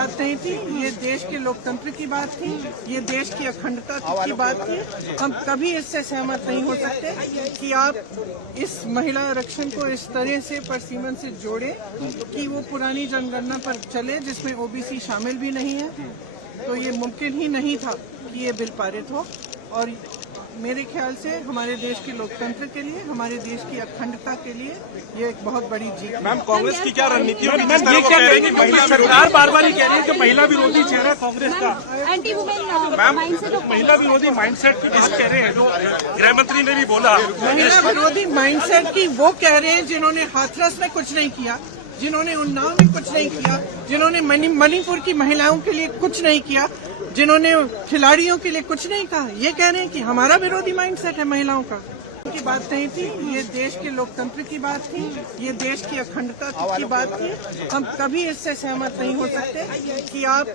बात नहीं थी, ये देश के लोकतंत्र की बात थी, ये देश की अखंडता की बात थी। हम कभी इससे सहमत नहीं हो सकते कि आप इस महिला आरक्षण को इस तरह से परसीमन से जोड़ें कि वो पुरानी जनगणना पर चले जिसमें ओबीसी शामिल भी नहीं है। तो ये मुमकिन ही नहीं था कि ये बिल पारित हो, और मेरे ख्याल से हमारे देश के लोकतंत्र के लिए, हमारे देश की अखंडता के लिए ये एक बहुत बड़ी जीत। मैम, कांग्रेस की क्या रणनीति होगी? मैम, ये क्या कहेंगे? महिला सरकार बार-बार ही कह रही है कि महिला विरोधी चेहरा कांग्रेस का। एंटी वुमेन मैम, महिला विरोधी माइंडसेट कह रहे हैं, जो गृह मंत्री ने भी बोला। महिला विरोधी माइंडसेट की वो कह रहे हैं जिन्होंने हाथरस में कुछ नहीं किया, जिन्होंने उन्नाव में कुछ नहीं किया, जिन्होंने मणिपुर की महिलाओं के लिए कुछ नहीं किया, जिन्होंने खिलाड़ियों के लिए कुछ नहीं कहा। ये कह रहे हैं कि हमारा विरोधी माइंडसेट है महिलाओं का। की बात नहीं थी, ये देश के लोकतंत्र की बात थी, ये देश की अखंडता की बात थी। हम कभी इससे सहमत नहीं हो सकते कि आप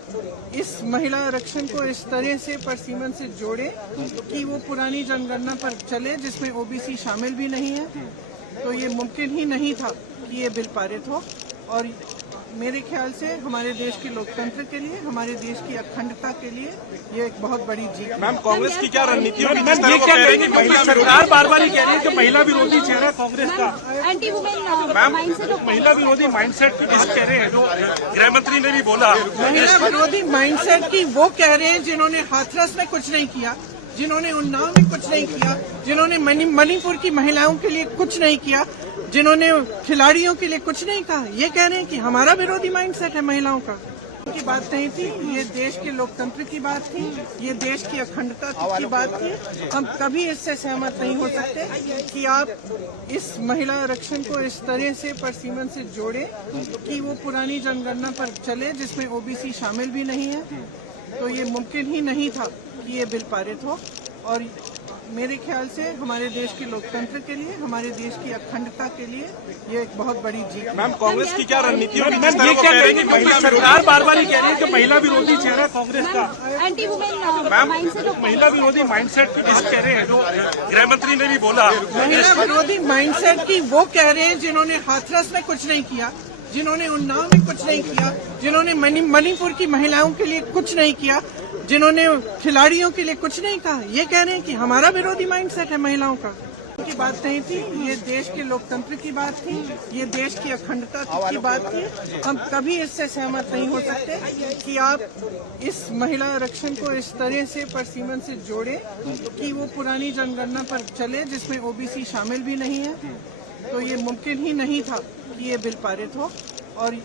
इस महिला आरक्षण को इस तरह से परसीमन से जोड़ें कि वो पुरानी जनगणना पर चले जिसमें ओबीसी शामिल भी नहीं है। तो ये मुमकिन ही नहीं था कि ये बिल पारित हो, और मेरे ख्याल से हमारे देश के लोकतंत्र के लिए, हमारे देश की अखंडता के लिए ये एक बहुत बड़ी जीत। मैम, कांग्रेस की क्या रणनीति होगी? मैम, ये क्या कहेंगे? महिला सरकार बार-बार ही कह रही है कि महिला विरोधी चेहरा कांग्रेस का। एंटी वुमेन मैम, महिला विरोधी माइंडसेट कह रहे हैं, जो गृह मंत्री ने भी बोला। महिला विरोधी माइंडसेट की वो कह रहे हैं जिन्होंने हाथरस में कुछ नहीं किया, जिन्होंने उन्नाव में कुछ नहीं किया, जिन्होंने मणिपुर की महिलाओं के लिए कुछ नहीं किया, जिन्होंने खिलाड़ियों के लिए कुछ नहीं कहा। ये कह रहे हैं कि हमारा विरोधी माइंडसेट है महिलाओं का। की बात नहीं थी, ये देश के लोकतंत्र की बात थी, ये देश की अखंडता की बात थी। हम कभी इससे सहमत नहीं हो सकते कि आप इस महिला आरक्षण को इस तरह से परसीमन से जोड़ें कि वो पुरानी जनगणना पर चले जिसमें ओबीसी शामिल भी नहीं है। तो ये मुमकिन ही नहीं था कि ये बिल पारित हो, और मेरे ख्याल से हमारे देश के लोकतंत्र के लिए, हमारे देश की अखंडता के लिए ये एक बहुत बड़ी जीत। मैम, कांग्रेस की क्या रणनीति होगी? मैम, ये क्या कहेंगे? महिला सरकार बार-बार ही कह रही है कि महिला विरोधी चेहरा कांग्रेस का। एंटी वुमेन मैम, महिला विरोधी माइंडसेट कह रहे हैं, जो गृह मंत्री ने भी बोला। महिला विरोधी माइंडसेट की वो कह रहे हैं जिन्होंने हाथरस में कुछ नहीं किया, जिन्होंने उन्नाव में कुछ नहीं किया, जिन्होंने मणिपुर की महिलाओं के लिए कुछ नहीं किया, जिन्होंने खिलाड़ियों के लिए कुछ नहीं कहा। ये कह रहे हैं कि हमारा विरोधी माइंडसेट है महिलाओं का। की बात नहीं थी, ये देश के लोकतंत्र की बात थी, ये देश की अखंडता की बात थी। हम कभी इससे सहमत नहीं हो सकते कि आप इस महिला आरक्षण को इस तरह से परसीमन से जोड़ें कि वो पुरानी जनगणना पर चले जिसमें ओबीसी शामिल भी नहीं है। तो ये मुमकिन ही नहीं था कि ये बिल पारित हो, और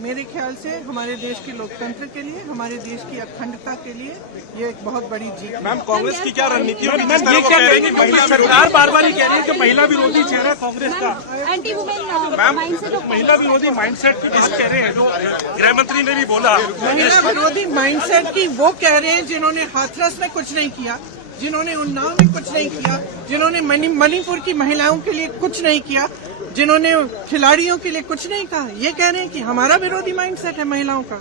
मेरे ख्याल से हमारे देश के लोकतंत्र के लिए, हमारे देश की अखंडता के लिए ये एक बहुत बड़ी जीत। मैम, कांग्रेस की क्या रणनीति होगी? मैम, ये क्या कहेंगे? महिला सरकार बार-बार ही कह रही है कि महिला विरोधी चेहरा कांग्रेस का। एंटी वुमेन मैम, महिला विरोधी माइंडसेट कह रहे हैं, जो गृह मंत्री ने भी बोला। महिला विरोधी माइंडसेट की वो कह रहे हैं जिन्होंने हाथरस में कुछ नहीं किया, जिन्होंने उन्नाव में कुछ नहीं किया, जिन्होंने मणिपुर की महिलाओं के लिए कुछ नहीं किया, जिन्होंने खिलाड़ियों के लिए कुछ नहीं कहा। ये कह रहे हैं कि हमारा विरोधी माइंडसेट है महिलाओं का।